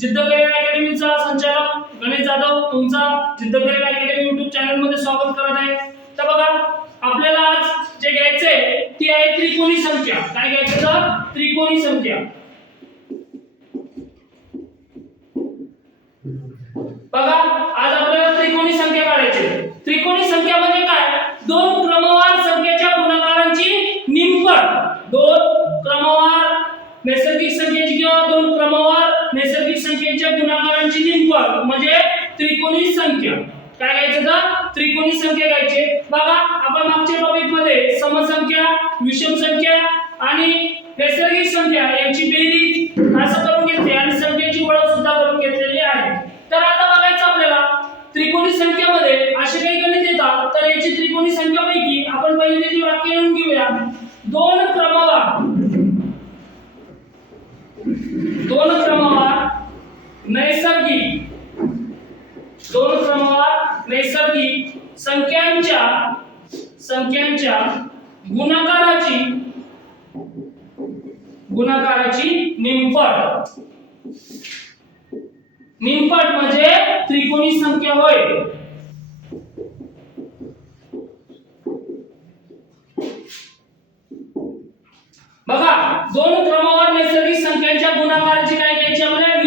जिद्द करिअर अकॅडमीचा संचालक गणेश जाधव तुमचा जिद्द करिअर अकॅडमी YouTube चॅनल मध्ये स्वागत करत आहे। तर बघा आपल्याला आज जे घ्यायचंय ती आहे त्रिकोणी संख्या। काय घ्यायचं तर त्रिकोणी संख्या। बघा आज आपल्याला त्रिकोणी संख्या काढायची आहे। त्रिकोणी संख्या म्हणजे काय? दोन क्रमवार संख्येच्या गुणाकारांची निमपट। दोन क्रमवार नैसर्गिक संख्येची किंवा दोन क्रमवार नैसर्गिक संख्येच्या गुणाकारांची निमपट म्हणजे त्रिकोणी संख्या। काय घ्यायचं तर त्रिकोणी संख्या घ्यायची। बघा आपण मागच्या टॉपिक मध्ये समसंख्या, विषम संख्या आणि नैसर्गिक संख्या यांची बेरीज असं करून घेतली आणि संख्येची ओळख सुद्धा करून घेतलेली आहे। तर आता बघायचं आपल्याला त्रिकोणी संख्यामध्ये असे काही गणित येतात। तर याची त्रिकोणी संख्यापैकी आपण पहिले त्याची वाक्य लिहून घेऊया। दोन क्रमवार नैसर्गिक संख्यांच्या गुणाकाराची निमपट म्हणजे त्रिकोणी संख्या होय। बघा दोन क्रमवार नैसर्गिक संख्यांच्या गुणाकाराची काय घ्यायची आपल्याला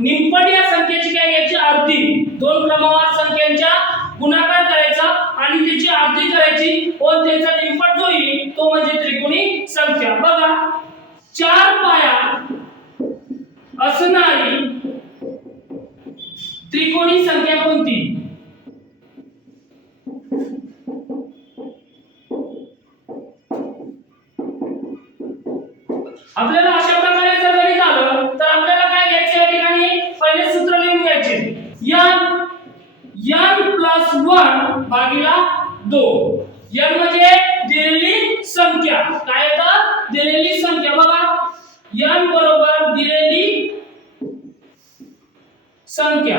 निमपट या संख्येची काय घ्यायची अर्धी। दोन क्रमवार संख्यांच्या गुणाकार करायचा आणि त्याची अर्धी करायची व त्याचा निमपट जो येईल तो म्हणजे त्रिकोणी संख्या। बघा चार पाया असणारी त्रिकोणी संख्या कोणती? आपल्याला अशा प्रकारे जर गणित आलं तर आपल्याला काय घ्यायचे या ठिकाणी पहिले सूत्र लिहून घ्यायचे n + 1 भागिला 2। n म्हणजे दिलेली संख्या। काय तर दिलेली संख्या। बघा n बरोबर दिलेली संख्या।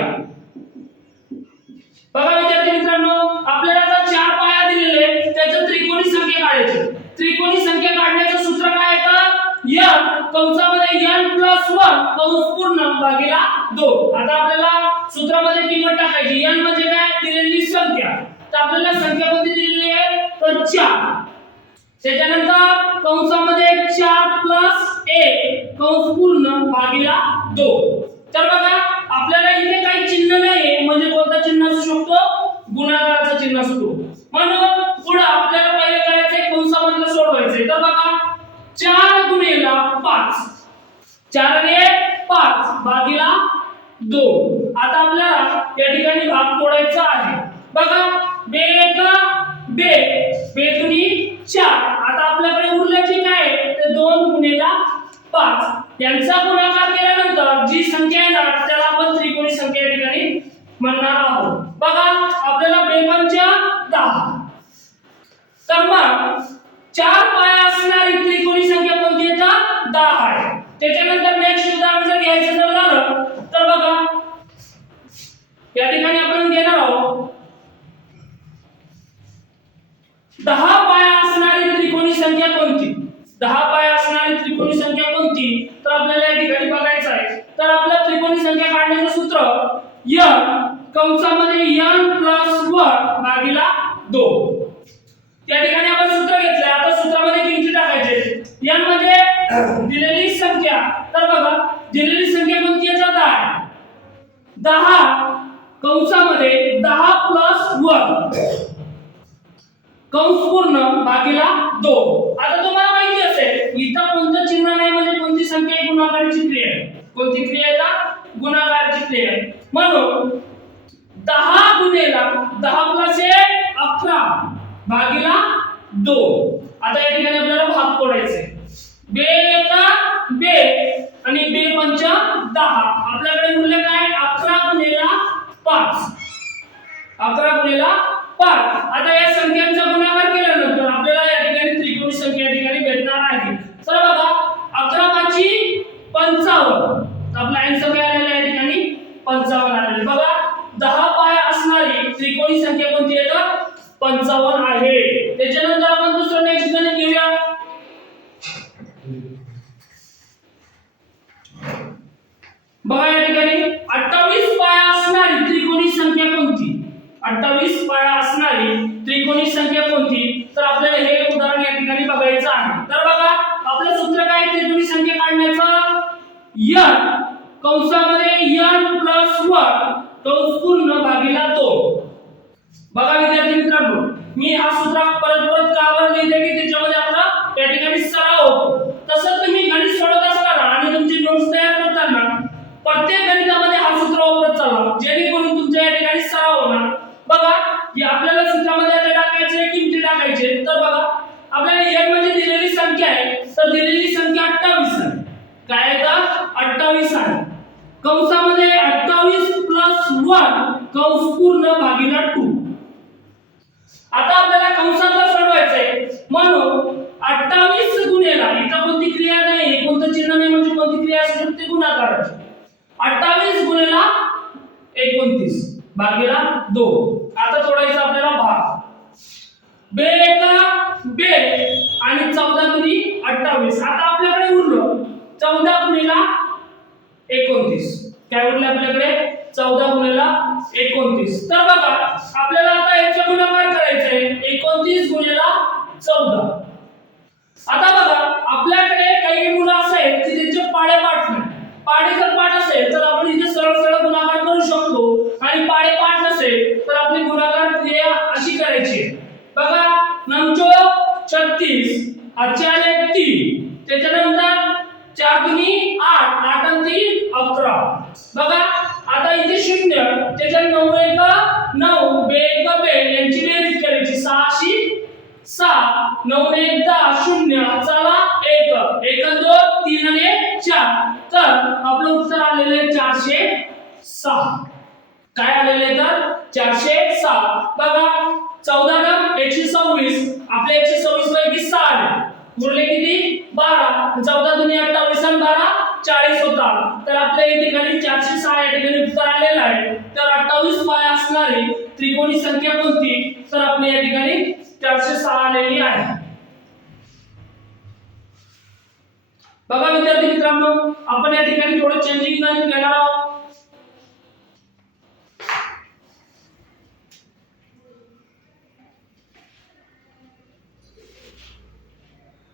बघा विद्यार्थी मित्रांनो आपल्याला आता चार पाया दिलेले त्याचं त्रिकोणी संख्या काढायची। त्रिकोणी संख्या काढण्याचं सूत्र काय आहे? n कंसामध्ये n + 1 कंस पूर्ण भागिला 2। आता आपल्याला सूत्रामध्ये किंमत टाकायची। n म्हणजे काय? दिलेली संख्या। तर आपल्याला संख्या कोणती दिलेली आहे तर 4। त्याच्यानंतर कंसामध्ये 4 + 1 कंस पूर्ण भागिला 2। तर बघा आपल्याला इथे काही चिन्ह नाहीये म्हणजे कोणता चिन्ह असू शकतो? गुणाकाराचा चिन्ह असतो। म्हणून पुढे आपल्याला पहिले करायचंय कंसामधलं सोडवायचंय। तर बघा 4 × 5 4 आणि 5 भागिला 2। आता आपल्याला या ठिकाणी भाग तोडायचा आहे। बघा 2 4। आता आपल्याकडे उरल्याची काय ते 2 × 5 यांचा गुणाकार केल्यानंतर जी संख्या येणार त्याला आपण त्रिकोणी संख्या या ठिकाणी म्हणणार आहोत। बघा आपल्याला 2×5 = 10। तर मग 4 पाया असणारी त्रिकोणी संख्या कोणती आहे तर 10 आहे। त्याच्यानंतर नेक्स्ट उदाहरण जर घ्यायचं झालं तर बघा या ठिकाणी आपण घेणार आहोत 10 पाया असणारी त्रिकोणी संख्या कोणती? 10 पाया असणारी त्रिकोणी संख्या कोणती तर आपल्याला या ठिकाणी बघायचं आहे। तर आपल्या त्रिकोणी संख्या काढण्याचं सूत्र n कंसामध्ये n + 1 भागिला 2। त्या ठिकाणी आपण सूत्र घेतलं। आता सूत्रामध्ये किमती टाकायचे। n म्हणजे दिलेली संख्या। तर बघा दिलेली संख्या कोणती आहे तर 10 कंसामध्ये 10 + 1 कंस पूर्ण भागिला 2। आता तुम्हाला माहिती असेल इथं कोणतं चिन्ह नाही म्हणजे कोणती संख्या आहे? गुणाकाराची क्रिया आहे। कोणती क्रिया आहे तर गुणाकाराची क्रिया आहे। म्हणून 10 × 10 + 1 11 भागिला 2। आता या ठिकाणी आपल्याला भाग तोडायचे। 2 2 आणि 2 × 10 आपल्याकडे मूल्य काय 11 × 5 11 × 5। आता या संख्यांचा गुणाकार केल्यानंतर आपल्याला या ठिकाणी त्रिकोणी संख्या या ठिकाणी भेटणार आहे। तर बघा 11 × 5 = 55। आपला आन्सर काय आलेला आहे या ठिकाणी 55 आलेला। बघा 10 पाया असणारी त्रिकोणी संख्या कोणती आहे तर 55 आहे। त्याच्यानंतर आपण दुसरं नेक्स्ट गणित घेऊया। बघा 28 पाया असणारी त्रिकोणी संख्या कोणती तर आपल्याला हे उदाहरण या ठिकाणी बघायचं आहे. तर बघा आपलं सूत्र काय त्रिकोणी संख्या काढण्याचं n कंसामध्ये n + 1 कंस पूर्ण भागिले 2. बघा विद्यार्थी मित्रांनो मी हा सूत्र परत परत का बरं लिहिते की त्याच्यामध्ये आपला या ठिकाणी सराव होतो. तसंच तुम्ही गणित सोडवत असताना आणि तुमची नोट्स तयार करताना प्रत्येक गणितामध्ये हा सूत्र वापरत चला जेणेकरून तुमच्या या ठिकाणी सराव होणार. बघा की आपल्याला सूत्रामध्ये आता टाकायचे किमती टाकायचे. तर बघा आपल्याला n म्हणजे दिलेली संख्या आहे तर दिलेली संख्या 28 आहे. काय आहे तर 28 आहे. कंसामध्ये 28 + 1 कंस पूर्ण भागिले 2. आता आपल्याला कंसातला सोडवायचं आहे म्हणून 28 गुणेला इथं कोणती क्रिया नाही कोणतं चिन्ह नाही म्हणजे कोणती क्रिया असू शकते गुणाकाराची. 28 गुणेला 29 भागिले 2. आता सोडायचं आपल्याला भाग बे एका बे आणि 14 दुनी 28. आता आपल्याकडे उरलं 14 गुणेला 29. काय उरलं आपल्याकडे 14 गुणेला 29. तर बघा आपल्याला आता याचा गुणाकार करायचा आहे 29 गुणेला 14. आता बघा आपल्याकडे काही मुलं असे आहेत की त्यांचे पाडे पाठ नाही. पाडे जर पाठ असेल तर आपण इथे सरळ सरळ गुणाकार करू शकतो आणि पाडे पाठ नसेल तर आपली गुणाकार क्रिया अशी करायची आहे. बघा 9 36 8 आले 3 त्याच्यानंतर 4 दुनी 8 8 आणि 3 11. बघा आता इथे 0 त्याच्या 9 एक 9 बे एक बे यांची बेरीज करायची 6 6 9 एक 10 0 चला 1 1 2 3 आणि 4. तर आपलं उत्तर आलेले 406. काय आलेले तर 406. बघा 14 × 126 आपले 126 पैकी 6 आले उरले किती 12. 14 दुनी 28 आणि 12 40 होता. तर आपल्या या ठिकाणी 406 या ठिकाणी उत्तर आलेलं आहे. तर 28 पाया असणारी त्रिकोणी संख्या कोणती तर आपल्या या ठिकाणी 406 आलेली आहे. बघा विद्यार्थी मित्रांनो आपण या ठिकाणी थोडं चेंजिंग गणित घेणार आहोत.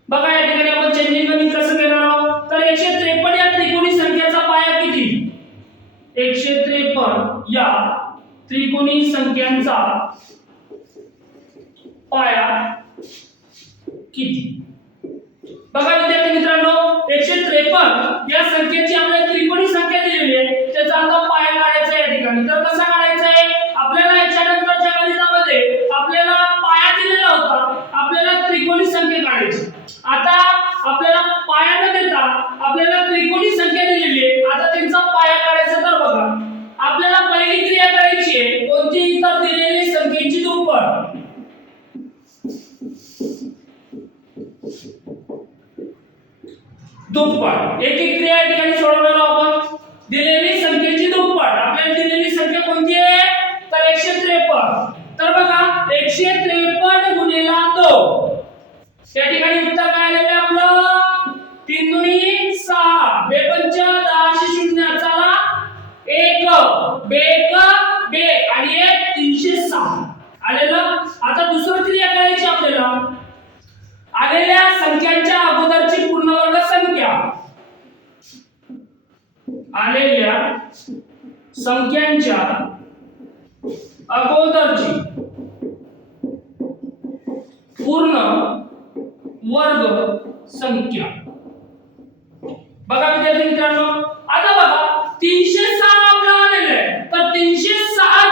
बघा या ठिकाणी आपण चेंजिंग गणित कसं घेणार आहोत तर 153 या त्रिकोणी संख्येचा पाया किती 153 या त्रिकोणी संख्यांचा पाया किती. बघा विद्यार्थी मित्रांनो 153 या संख्येची आपल्याला त्रिकोणी संख्या दिलेली आहे त्याचा आता पाया काढायचा आहे या ठिकाणी. तर कसा काढायचा आहे आपल्याला याच्यानंतरच्या गणितामध्ये आपल्याला पाया दिलेला होता आपल्याला त्रिकोणी संख्या काढायची. आता आपल्याला पाया न देता आपल्याला त्रिकोणी संख्या दिलेली आहे. आता त्यांचा पाया काढायचा. तर बघा आपल्याला पहिली क्रिया करायची आहे कोणती तर दिलेली संख्येची दुप्पट. दुप्पट एक एक क्रिया या ठिकाणी सोडवणार आपण. दिलेली संख्येची दुप्पट आपल्याला दिलेली संख्या कोणती आहे तर 153. तर बघा 153 गुणिले 2 या ठिकाणी उत्तर काय आलेलं आपलं 3 दुनी 6 बे 5 10 0 चला 1 बे 1 बे आणि 1 306 आलेलं. आता दुसरी क्रिया करायची आपल्याला आलेल्या संख्यांच्या अगोदरची पूर्णवर्ग संख्या आलेल्या संख्यांच्या अगोदरची पूर्ण वर्ग संख्या. बघा विद्यार्थी मित्रांनो आता बघा 306 आपला आलेला आहे तर 306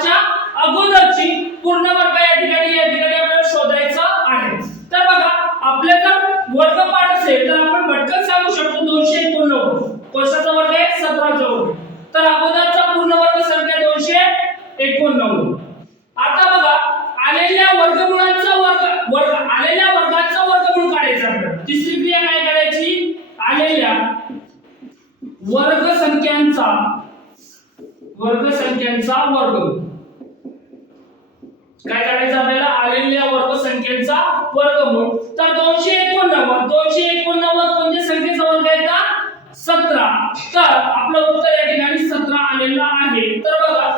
च्या अगोदरची पूर्ण वर्ग या ठिकाणी आपल्याला शोधायचा आहे. तर बघा आपल्या जर वर्गपाठ असेल तर आपण पटकन सांगू शकतो 289 कोशाचा वर्ग आहे 17 चा वर्ग. तर अगोदरचा पूर्ण वर्ग संख्या 289. आता बघा आलेल्या वर्गमूळांचा आलेल्या वर्गाचा वर्गमूळ काढायचा आपल्याला. तिसरी क्रिया काय करायची आलेल्या वर्ग संख्यांचा वर्गमूळ काय काढायचं आपल्याला आलेल्या वर्ग संख्येचा वर्गमूळ. तर 289 कोणत्या संख्येचा वर्ग आहे का 17. तर आपलं उत्तर या ठिकाणी 17 आलेलं आहे. तर बघा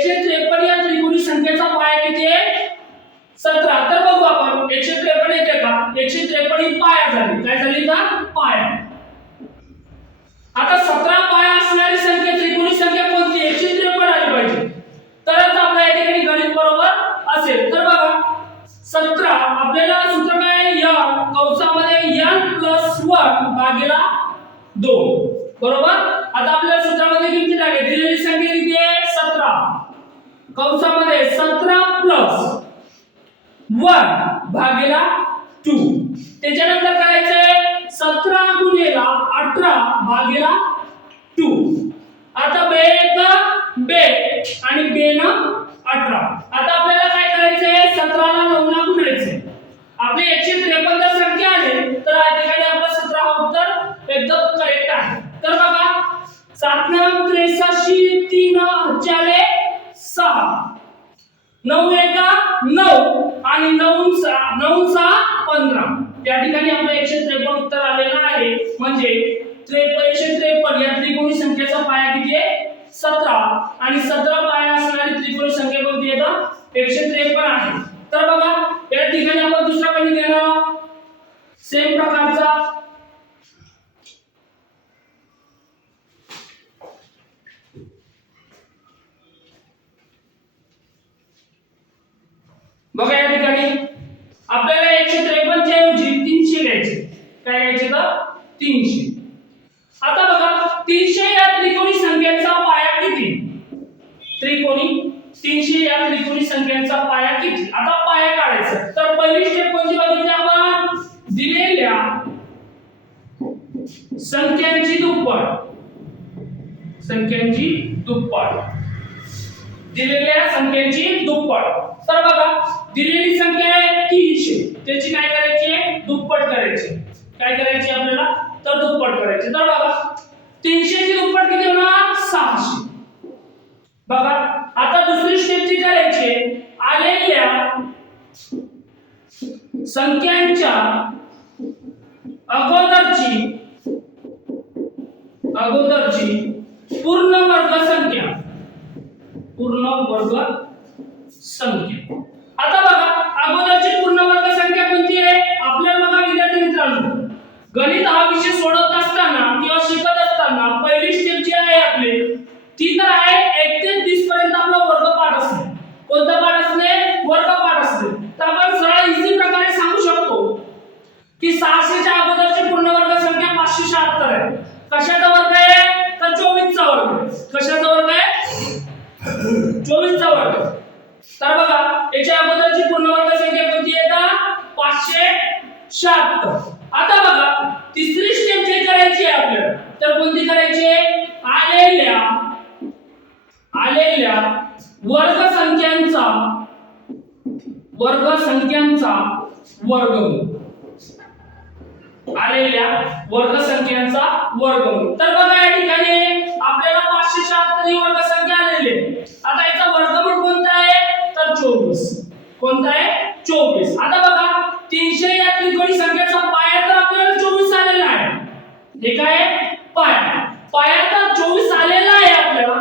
153 या त्रिकोणी संख्येचा पाया किती आहे 17. तर बघू आपण 153 येते का 153 ही पाया झाली काय झाली का पाया. आता 17 पाया असणारी संख्या त्रिकोणी संख्या कोणती 153 आली पाहिजे तरच आपल्या या ठिकाणी गणित बरोबर असेल. तर बघा 17 आपल्याला सूत्र काय n कंसामध्ये n+1 भागिले 2 बरोबर. आता आपल्याला सूत्रामध्ये किती टाकायची दिलेली संख्या किती आहे 17 कंसामध्ये 17 + 1 भागिले 2 त्याच्यानंतर करायचंय 17 गुणिले 18 भागिले 2. आता बे आणि बे न 18. आता आपल्याला काय करायचंय 17 ला 9 ने गुणायचंय. आपली 153 संख्या आली तर या ठिकाणी आपला 17 हा उत्तर एकदम करेक्ट आहे. तर बघा 7 63 3 4 6 9 1 9 आणि 9 6 15 त्या ठिकाणी आपलं 153 उत्तर आलेलं आहे. म्हणजे 153 या त्रिकोणी संख्येचा पाया किती आहे 17 आणि 17 पाया असणारी त्रिकोणी संख्या कोणती आहे तर 153 आहे. तर बघा या ठिकाणी आपण दुसरा गणित घेणार सेम प्रकारचा बघा या ठिकाणी आपल्याला 153 च्या ऐवजी 300 घ्यायचे. काय घ्यायचे तर 300. आता बघा 300 या त्रिकोणी संख्येचा पाया किती त्रिकोणी 300 या त्रिकोणी संख्येचा पाया किती. आता पाया काढायचा तर पहिली स्टेप कोणती बघितली आपण दिलेल्या संख्यांची दुप्पट दिलेल्या संख्येची दुप्पट. तर बघा दिलेली संख्या आहे 300 त्याची काय करायची आहे दुप्पट करायची. काय करायची आपल्याला तर दुप्पट करायची. तर बघा 300 ची दुप्पट किती होणार 600. बघा आता दुसरी स्टेप जी करायची आलेल्या संख्यांच्या अगोदरची पूर्ण वर्ग संख्या. आता बघा अगोदरची पूर्ण वर्ग संख्या कोणती आहे आपल्याला बघा विद्यार्थी मित्रांनो गणित हा विषय सोडवत असताना किंवा शिकत असताना पहिली स्टेप जी आहे आपली ती तर आहे 1 ते 30 पर्यंत आपला वर्गपाठ असणे. कोणता पाठ असणे वर्गपाठ असणे. तर आपण सरळ इझी प्रकारे सांगू शकतो की 600 च्या अगोदरची पूर्ण वर्ग संख्या 576 आहे. कशाचा वर्ग आहे तर 24 चा वर्ग. कशाचा वर्ग आहे 24 चा वर्ग. तर बघा याच्या अगोदरची पूर्ण वर्ग संख्या कोणती आहे का 576. आता बघा तिसरी स्टेप जे करायची आहे आपल्याला तर कोणती करायची आहे आलेल्या वर्ग संख्यांचा वर्गमूळ. आलेल्या वर्ग संख्यांचा वर्गमूळ. तर बघा या ठिकाणी आपल्याला 576 ही वर्ग संख्या आलेली आहे. आता याचा वर्गमूळ कोणता आहे तर 24. कोणता आहे 24. आता बघा 300 या त्रिकोणी संख्येचा पाया तर आपल्याला 24 आलेला आहे. हे काय पाया तर 24 आलेला आहे आपल्याला.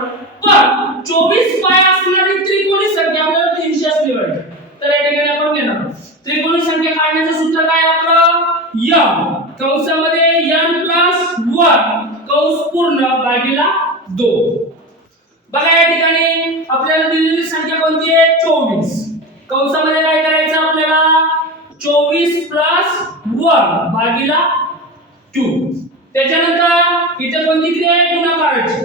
पण 24 पाया असणारी त्रिकोणी संख्या आपल्याला 300 असली पाहिजे. तर या ठिकाणी आपण घेणार त्रिकोणी संख्या काढण्याचं सूत्र काय आपलं n कंसामध्ये n+1 कंस पूर्ण भागिले 2. बघा या ठिकाणी आपल्याला दिलेली संख्या कोणती आहे 24. कंसामध्ये काय करायचं आपल्याला 24 + 1 भागिले 2. त्याच्यानंतर इथे कोणती क्रिया आहे गुणाकाराची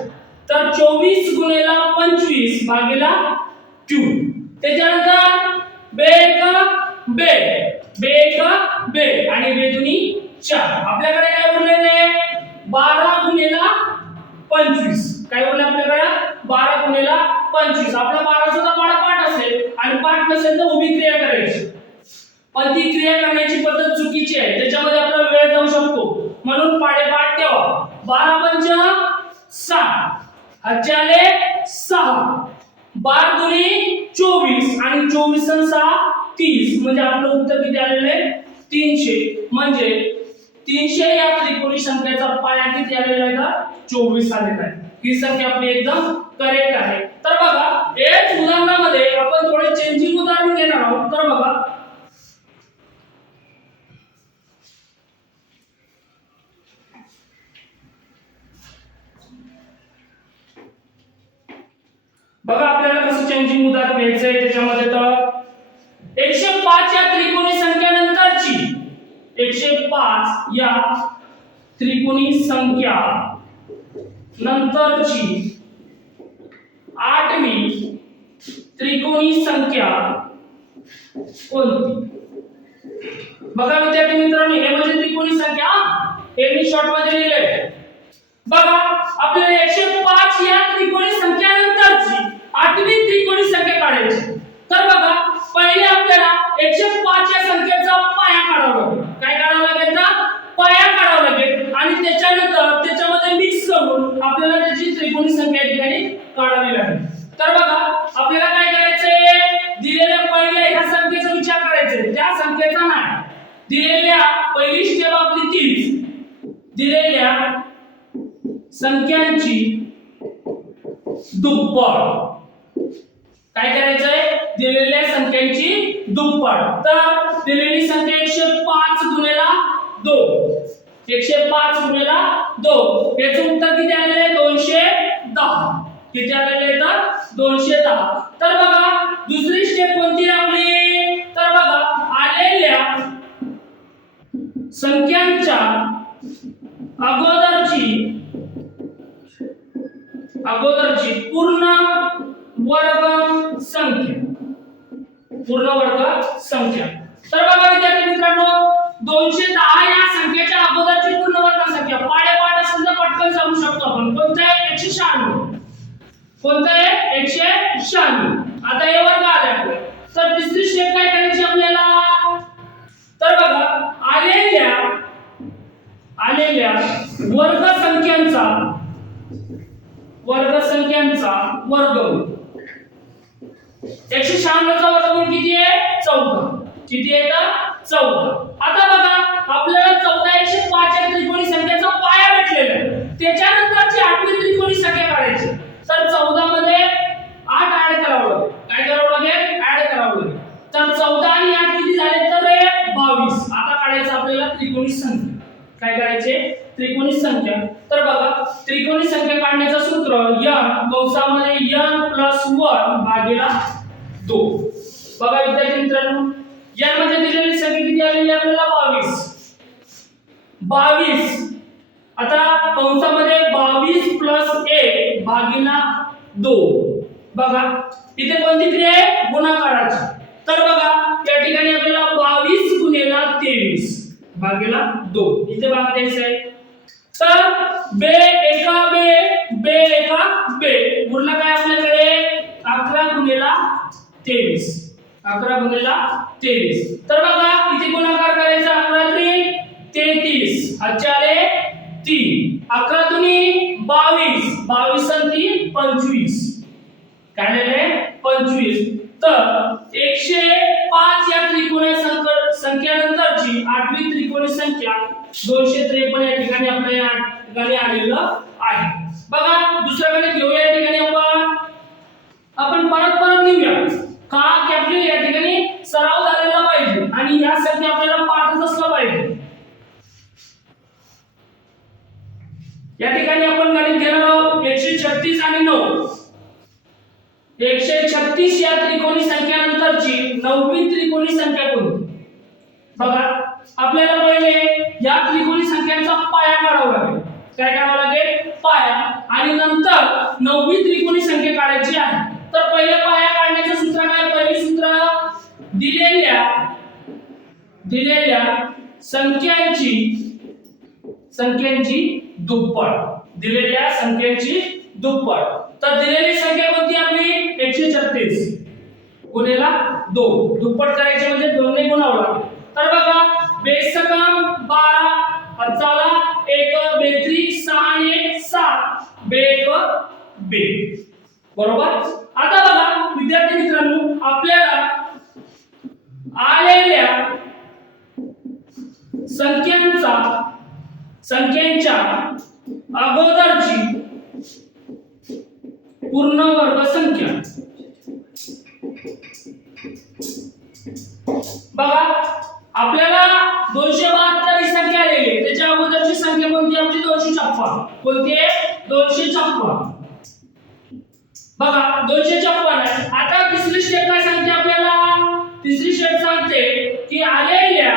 तर 24 गुणिले 25 भागिले 2. त्याच्यानंतर बे आणि बे दुनी 4. आपल्याकडे काय उरलेले आहे 12 गुणिले 25. काय उरले आपल्याकडे 12 गुणिले 25. आपला 12 चा पाठ असेल आणि पाठ नसेल तर उभी क्रिया करायची. पण ती क्रिया करण्याची पद्धत चुकीची आहे. त्याच्यामध्ये आपला वेळ जाऊ शकतो. म्हणून पाठ ठेवा. 12 पंच 60 हजाले 6 12 दुनी 24 आणि 24 आणि 6 30 म्हणजे आपलं उत्तर किती आलेलं आहे 300. म्हणजे 300 या त्रिकोणी संख्येचा पाया किती आलेला आहे का 24 आलेला आहे. ही संख्या आपली एकदम करेक्ट आहे. तर बघा याच उदाहरणामध्ये आपण थोडे चेंजिंग उदाहरण घेणार आहोत. तर बघा बघा आपल्याला कसं चेंजिंग उदाहरण घ्यायचंय त्याच्यामध्ये. तर 105 या त्रिकोणी संख्या नंतरची 105 या त्रिकोणी संख्या नंतरची आठवी त्रिकोणी संख्या कोणती? बघा विद्यार्थी मित्रांनो, हे म्हणजे त्रिकोणी संख्या, हे मी शॉर्ट मध्ये लिहिलंय. बघा आपल्याला 105 या त्रिकोणी संख्या नंतरची आठवी त्रिकोणी संख्या काढायची. तर बघा पहिले आपल्याला 105 या संख्येचा पाया काढावा लागेल. काय काढावा लागेल? पाया काढावा लागेल आणि त्याच्यानंतर त्याच्यामध्ये मिक्स करून आपल्याला त्याची त्रिकोणी संख्या या ठिकाणी काढावी लागेल. तर बघा आपल्याला काय करायचंय, दिलेल्या पहिल्या ह्या संख्येचा विचार करायचा आहे, त्या संख्येचा नाही. दिलेल्या पहिली स्टेप आपली तीच, दिलेल्या संख्यांची दुप्पट. काय करायचंय? दिलेल्या संख्यांची दुप्पट. तर दिलेली संख्या 105 गुणिले 2, 105 गुणिले 2, याचं उत्तर किती आलेलं आहे? 210. किती आलेलं आहे? तर 210. तर बघा दुसरी स्टेप कोणती आपली? तर बघा आलेल्या संख्यांच्या अगोदरची पूर्ण वर्ग संख्या. पूर्ण वर्ग संख्या. तर बघा विद्यार्थी मित्रांनो, 210 या संख्येच्या अगोदरची पूर्ण वर्ग संख्या पाड्यापाड्या समजा पटकन सांगू शकतो आपण. कोणतं आहे? 196. कोणतं आहे? 196. आता हे वर्ग आले. तर तिसरी स्टेप काय करायची आपल्याला? तर बघा आलेल्या वर्ग संख्यांचा वर्गमूळ. 196 चा वर्गमूळ किती आहे? 14. किती आहे? तर 14. आता बघा आपल्याला 14 105 या त्रिकोणी संख्येचा पाया भेटलेला आहे. त्याच्यानंतरची आठवी त्रिकोणी संख्या काढायची. तर 14 मध्ये 8 ऍड करावं लागेल. काय करावं लागेल? ऍड करावं लागेल. तर 14 आणि 8 किती झाले? तर 22. आता काढायचं आपल्याला त्रिकोणी संख्या. काय करायचे? त्रिकोणी संख्या. तर बघा त्रिकोणी संख्या काढण्याचं सूत्र n कंसामध्ये n + 1 भागिले 2. बघा विद्यार्थी मित्रांनो, n म्हणजे दिलेली संख्या किती आलेली आपल्याला? 22. आता कंसामध्ये 22 + 1 भागिले 2. बघा इथे कोणती क्रिया आहे? गुणाकाराची. तर बघा या ठिकाणी आपल्याला 22 गुणिले 23 भागिले 2 इथे भाग द्यायचा आहे. तर बे एका बे उरला काय आपल्याकडे? 11 गुणिले 23. 11 गुणिले 23. तर बघा इथे गुणाकार करायचा. 11 3 33. हातचे आले 3. 11 दुनी 22. 22 आणि 3 25. काय आलेले? 25. तर 105 या त्रिकोणी संख्या नंतरची आठवी त्रिकोणी संख्या 253 या ठिकाणी आपल्या या ठिकाणी आलेलं आहे. बघा दुसरं गणित घेऊया. या ठिकाणी आपण परत लिहूया का की आपल्याला या ठिकाणी सराव झालेला पाहिजे आणि या संख्या आपल्याला पाठच असला पाहिजे. या ठिकाणी आपण गणित घेणार आहोत 136 आणि 9. 136 या त्रिकोणी संख्या नंतरची 9वी त्रिकोणी संख्या कोणती? बघा आपल्याला पहिले या त्रिकोणी संख्यांचा पाया काढावा लागेल. काय काढावा लागेल? पाया. आणि नंतर 9वी त्रिकोणी संख्या काढायची आहे. तर पहिले पाया काढण्याचं सूत्र काय? पहिले सूत्र दिलेल्या संख्यांची दुप्पट. दिलेल्या संख्यांची दुप्पट. तर दिलेली संख्या कोणती आपली? 136 गुणिले 2. दुप्पट करायचे म्हणजे 2 ने गुणावं लागेल. तर बघा बेसकम 12 चला 1 बेत्री 6 1 7 बेक बे. बरोबर. आता बघा विद्यार्थी मित्रांनो, आपल्याला आलेल्या संख्यांच्या अगोदरची पूर्ण वर्ग संख्या. बघा आपल्याला 272 ही संख्या आलेली आहे. त्याच्या अगोदरची संख्या कोणती आपली 256. कोणती आहे 256. बघा 256 आहे. आता तिसरी स्टेप काय सांगते आपल्याला? तिसरी स्टेप सांगते की आलेल्या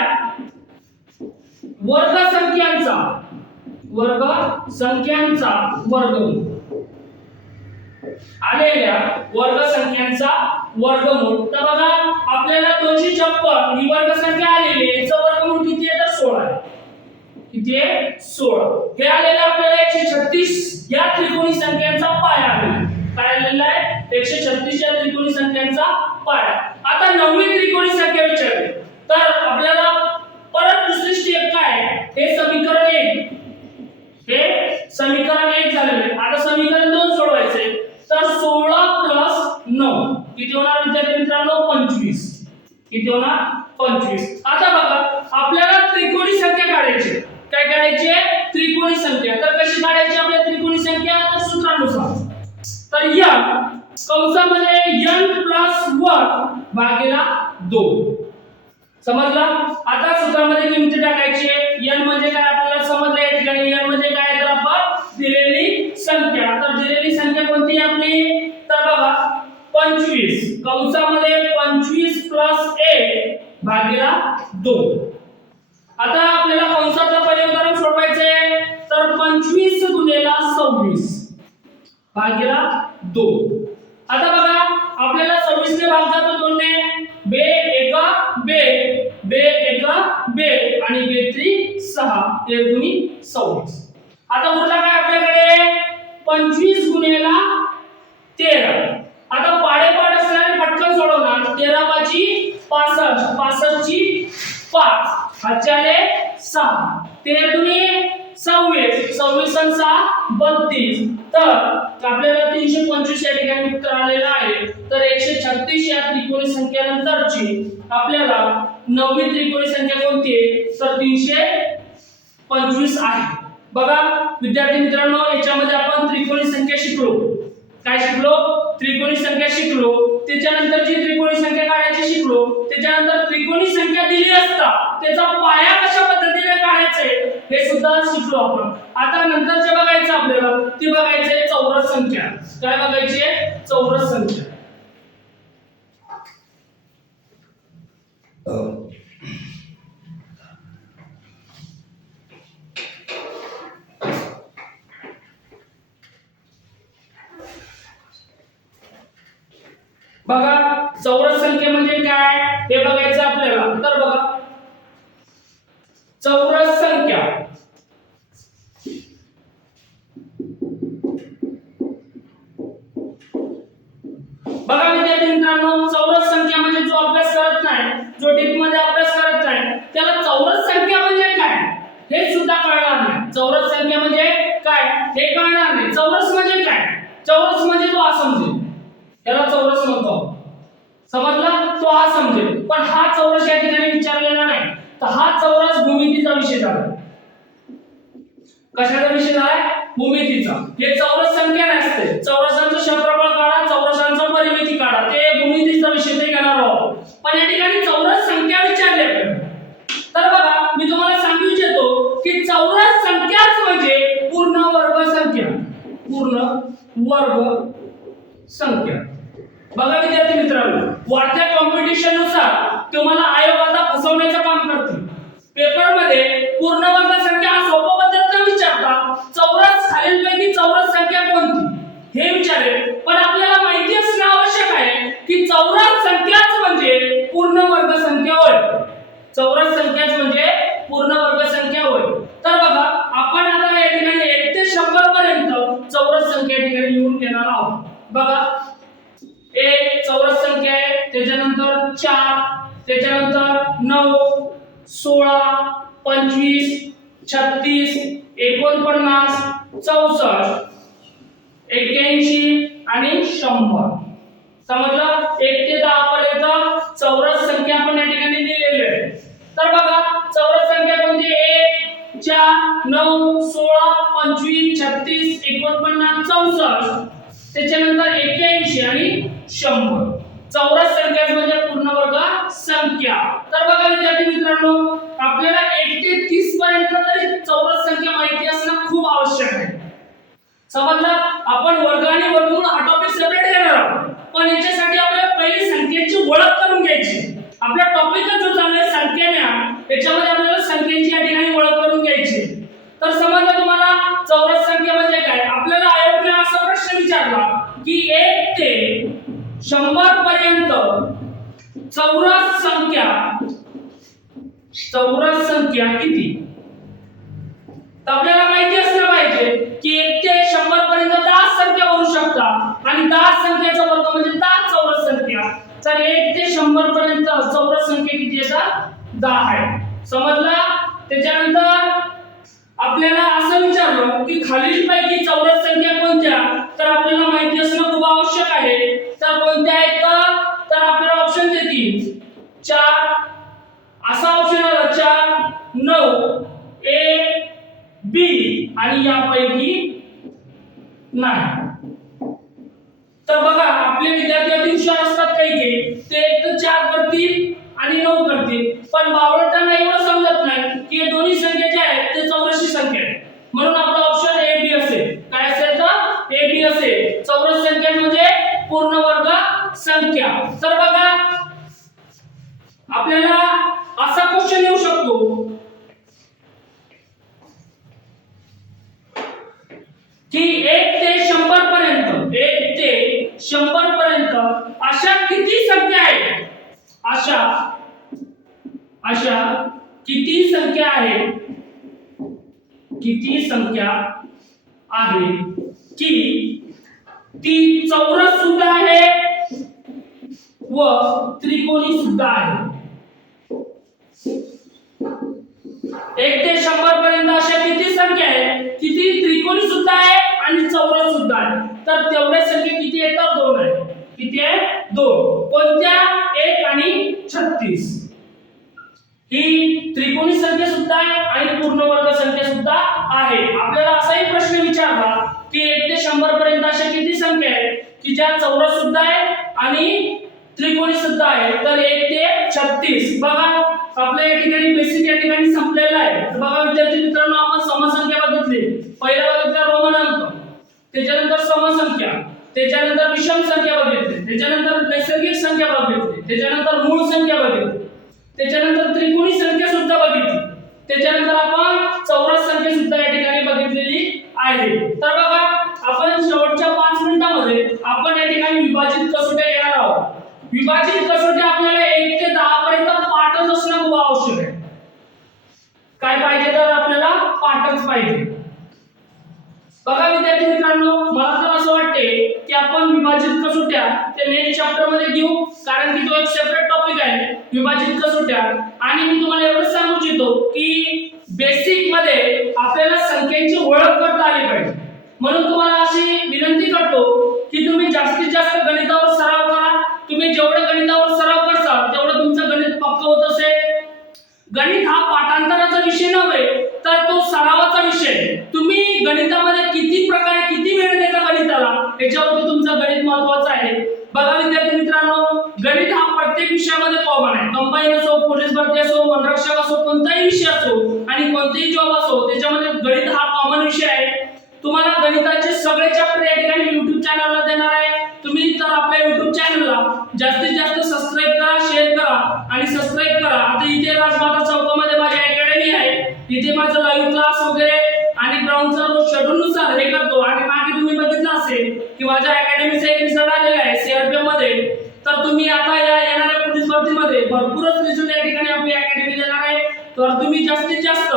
वर्ग संख्यांचा वर्गमूळ. आलेल्या वर्ग संख्यांचा वर्गमूळ. तर बघा आपल्याला 256 ही वर्ग संख्या आलेली आहे. याचा वर्गमूळ किती आहे तर 16 आहे. किती आहे 16. हे आलेलं आपल्याला 136 या त्रिकोणी संख्यांचा पाया आहे. काय आलेला आहे 136 या त्रिकोणी संख्यांचा पाया. आता नववी त्रिकोणी संख्या विचारली तर आपल्याला परत दुसरी स्टेप काय हे समीकरण 1 झालेलं आहे. आता समीकरण 2 सोडवायचे तर 16 + 9 किती होणार विद्यार्थी मित्रांनो 25. किती होणार 25. आता बघा आपल्याला त्रिकोणी संख्या काढायची. काय काढायची त्रिकोणी संख्या. तर कशी काढायची आपल्याला त्रिकोणी संख्या तर सूत्रानुसार. तर n कंसामध्ये n + 1 भागिले 2. समजलं? आता सूत्रामध्ये किमती टाकायची. n म्हणजे काय आपल्याला समजलं या ठिकाणी. n म्हणजे काय तर आपण दिलेली संख्या. तर दिलेली संख्या कोणती आहे आपली तर बघा 25 कंसामध्ये 25 + 1 भागिले 2. आता आपल्याला कंसातलं पहिले उदाहरण सोडवायचे तर 25 × 26 भागिले 2. आता बघा आपल्याला 26 ने भाग जातो 2 ने. बे एका बे बे एका बे आणि बे 3 6 1 2 26. आता उरला काय आपल्याकडे 25 × 13. आता पाडेपाड असणारे पटकन सोडवणार. 13 × 5 = 65 65 ची 5 हातच्याले 6 13 × 26 26 आणि 6 32. तर आपल्याला 325 या ठिकाणी उत्तर आलेलं आहे. तर 136 या त्रिकोणी संख्येनंतरची आपल्याला नववी त्रिकोणी संख्या कोणती आहे तर 325 आहे. बघा विद्यार्थी मित्रांनो याच्यामध्ये आपण त्रिकोणी संख्या शिकलो. काय शिकलो त्रिकोणी संख्या शिकलो. त्याच्यानंतर जी त्रिकोणी संख्या काढायची शिकलो. त्याच्यानंतर त्रिकोणी संख्या दिली असता त्याचा पाया कशा पद्धतीने काढायचे हे सुद्धा शिकलो आपण. आता नंतर जे बघायचं आपल्याला ते बघायचे चौरस संख्या. काय बघायचे चौरस संख्या. बघा चौरस संख्या म्हणजे काय हे बघायचं आपल्याला. तर बघा चौरस संख्या बघा विद्यार्थी मित्रांनो चौरस संख्या म्हणजे जो अभ्यास करत नाही जो डीप मध्ये अभ्यास करत नाही त्याला चौरस संख्या म्हणजे काय हे सुद्धा कळणार नाही. चौरस संख्या म्हणजे काय हे कळणार नाही. चौरस म्हणजे काय चौरस म्हणजे तो हा समजेल याला चौरस म्हणतो. समजला तो हा समजेल. पण हा चौरस या ठिकाणी विचारलेला नाही. तर हा चौरस भूमितीचा विषय झाला. कशाचा विषय झाला भूमितीचा. हे चौरस संख्या नसते. चौरसांचं क्षेत्रफळ काढा चौरसांचं परिमिती काढा ते भूमितीचा विषय ते घेणार आहोत. पण या ठिकाणी चौरस संख्या विचारली आपल्याला. तर बघा मी तुम्हाला सांगू इच्छितो की चौरस संख्याच म्हणजे पूर्ण वर्ग संख्या. पूर्ण वर्ग संख्या. बघा विद्यार्थी मित्रांनो वाढत्या कॉम्पिटिशन नुसार तुम्हाला आयोग आता फसवण्याचं काम करते. पेपर मध्ये पूर्ण वर्ग संख्या सोप्या पद्धतीने विचारता चौरस खालीलपैकी चौरस संख्या कोणती हे विचारेल. पण आपल्याला माहिती असणे आवश्यक आहे की चौरस संख्याच म्हणजे पूर्ण वर्ग संख्या होय. चौरस संख्याच म्हणजे पूर्ण वर्ग संख्या होय. तर बघा आपण आता या ठिकाणी 1 ते 100 पर्यंत चौरस संख्या या ठिकाणी लिहून घेणार आहोत. बघा 1 चौरस संख्या आहे. त्याच्यानंतर 4 त्याच्यानंतर 9 16 25 36 49 64 81 आणि 100. समजलं 1 ते 10 पर्यंत चौरस संख्या आपण या ठिकाणी लिहिलेली आहे. तर बघा चौरस संख्या कोणती 1 4 9 16 25 36 49 64 त्याच्यानंतर 81 आणि 100. चौरस संख्या म्हणजे पूर्ण वर्ग संख्या. तर बघा विद्यार्थी मित्रांनो, आपल्याला 1 ते 30 पर्यंत तरी चौरस संख्या माहिती असणं खूप आवश्यक आहे. समजलं? आपण वर्ग आणि वर्गमूळ हा टॉपिक सेपरेट घेणार आहोत, पण याच्यासाठी आपल्याला पहिली संख्येची ओळख करून घ्यायची. आपला टॉपिकच जो चालू आहे संख्याज्ञान, त्याच्यामध्ये आपल्याला संख्येची या ठिकाणी ओळख करून घ्यायची. तर समजलं तुम्हाला चौरस संख्या म्हणजे काय? आपल्याला आयोगाने असा प्रश्न विचारला की 1 ते 100 पर्यंत चौरस संख्या किती? तर आपल्याला माहिती असलं पाहिजे की 1 ते 100 पर्यंत 10 संख्या बनू शकतात आणि 10 संख्येचा वर्ग म्हणजे 10 चौरस संख्या. तर 1 ते 100 पर्यंत चौरस संख्या किती येतात? 10 आहे. समजलं? त्याच्यानंतर आपल्याला असं विचारलं की खालीलपैकी चौरस संख्या कोणत्या? तर आपल्याला माहिती असणं खूप आवश्यक आहे. तर कोणत्या आहेत? तर आपल्याला ऑप्शन देतील 4 असा ऑप्शन आला 4, 9, A, B आणि यापैकी नाही. तर बघा आपले विद्यार्थी अति हुशार असतात काही ते 1 ते 4 करतील आणि 9 करतील, पण बावळटांना एवढं समजत नाही की हे दोन्ही संख्या ज्या आहेत ते चौरसची संख्या आहे. म्हणून आपला ऑप्शन ए बी असेल. काय असेल? तर ए बी असेल. चौरस संख्या म्हणजे पूर्ण वर्ग संख्या. तर बघा आपल्याला असा क्वेश्चन येऊ शकतो की 1 ते 100 पर्यंत 1 ते 100 पर्यंत अशा किती संख्या आहेत? अशा किती संख्या आहे? किती संख्या आहे की ती चौरस सुद्धा आहे व त्रिकोणी सुद्धा आहे? 1 ते 100 पर्यंत अशा किती संख्या आहे की ती त्रिकोणी सुद्धा आहे आणि चौरस सुद्धा आहे? तर तेवढ्या संख्या किती येतात? 2 आहे. किती आहे? 2. कोणत्या? 1 आणि 36. ही त्रिकोणी संख्या सुद्धा आहे आणि पूर्ण वर्ग संख्या सुद्धा आहे. आपल्याला असाही प्रश्न विचारला की 1 ते 100 पर्यंत अशा किती संख्या आहेत की ज्या चौरस सुद्धा आहे आणि त्रिकोणी सुद्धा आहे? तर 1 ते 36. बघा आपल्या या ठिकाणी बेसिक या ठिकाणी संपलेला आहे. बघा विद्यार्थी मित्रांनो, आपण समसंख्या बघितली. पहिला बघितला रोमन अंक, त्याच्यानंतर समसंख्या, त्याच्यानंतर विषम संख्या बघितली, त्याच्यानंतर नैसर्गिक संख्या बघितली, त्याच्यानंतर मूळ संख्या बघितली, त्याच्यानंतर त्रिकोणी संख्या सुद्धा बघितली, त्याच्यानंतर आपण चौरस संख्या सुद्धा या ठिकाणी बघितलेली आहे. तर बघा आपण शेवटच्या 5 मिनिटांमध्ये आपण या ठिकाणी विभाजित कसोट्या घेणार आहोत. विभाजित कसोट्या आपल्याला 1 ते 10 पर्यंत पाठच असणं खूप आवश्यक आहे. काय पाहिजे? तर आपल्याला पाठच पाहिजे. बघा विद्यार्थी मित्रांनो, मला तर असं वाटते की आपण विभाजित कसोट्या ते नेक्स्ट चॅप्टर मध्ये घेऊ, कारण की तो एक सेपरेट टॉपिक आहे विभाजित कसोट्या. आणि मी तुम्हाला एवढं सांगू इच्छितो की बेसिक मध्ये आपल्याला संख्यांची ओळख करता आली पाहिजे. म्हणून तुम्हाला अशी विनंती करतो की तुम्ही जास्तीत जास्त गणितावर सराव करा. तुम्ही जेवढं गणितावर सराव करसाल तेवढं तुमचं गणित पक्क होत असेल. गणित हा पाठांतराचा विषय नव्हे, तर तो सरावाचा विषय. तुम्ही गणितामध्ये किती प्रकारे किती वेळ देता गणिताला याच्यावरती तुमचं गणित महत्त्वाचं आहे. बघा विद्यार्थी मित्रांनो, गणित हा प्रत्येक विषयामध्ये कॉमन आहे. कंबाईन असो, पोलीस भरती असो, वनरक्षक असो, कोणताही विषय असो आणि कोणतेही जॉब असो, त्याच्यामध्ये गणित हा कॉमन विषय आहे. तुम्हाला गणिताचे सगळे चॅप्टर या ठिकाणी YouTube चॅनलला देणार आहे. तुम्ही तर आपल्या YouTube चॅनलला जास्तीत जास्त सबस्क्राइब करा, शेअर करा आणि सबस्क्राइब करा. आता इथे राजमाता चौकामध्ये माझी अकॅडमी आहे. इथे माझं लाईव्ह क्लास वगैरे आणि ग्राउंडचा रोज शेड्यूल नुसार हे करतो. आणि मागे तुम्ही बघितलं असेल की माझ्या अकॅडमीचा एक रिझल्ट आलेला आहे CRPF मध्ये. तर तुम्ही आता या येणाऱ्या पोलीस भरतीमध्ये भरपूरच रिझल्ट या ठिकाणी आपली अकॅडमी देणार आहे. तर तुम्ही जास्तीत जास्त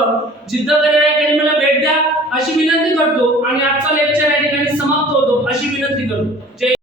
जिद्द करिअर अकॅडमीला भेट द्या अशी विनंती करतो आणि आजचा लेक्चर या ठिकाणी समाप्त होतो अशी विनंती करतो.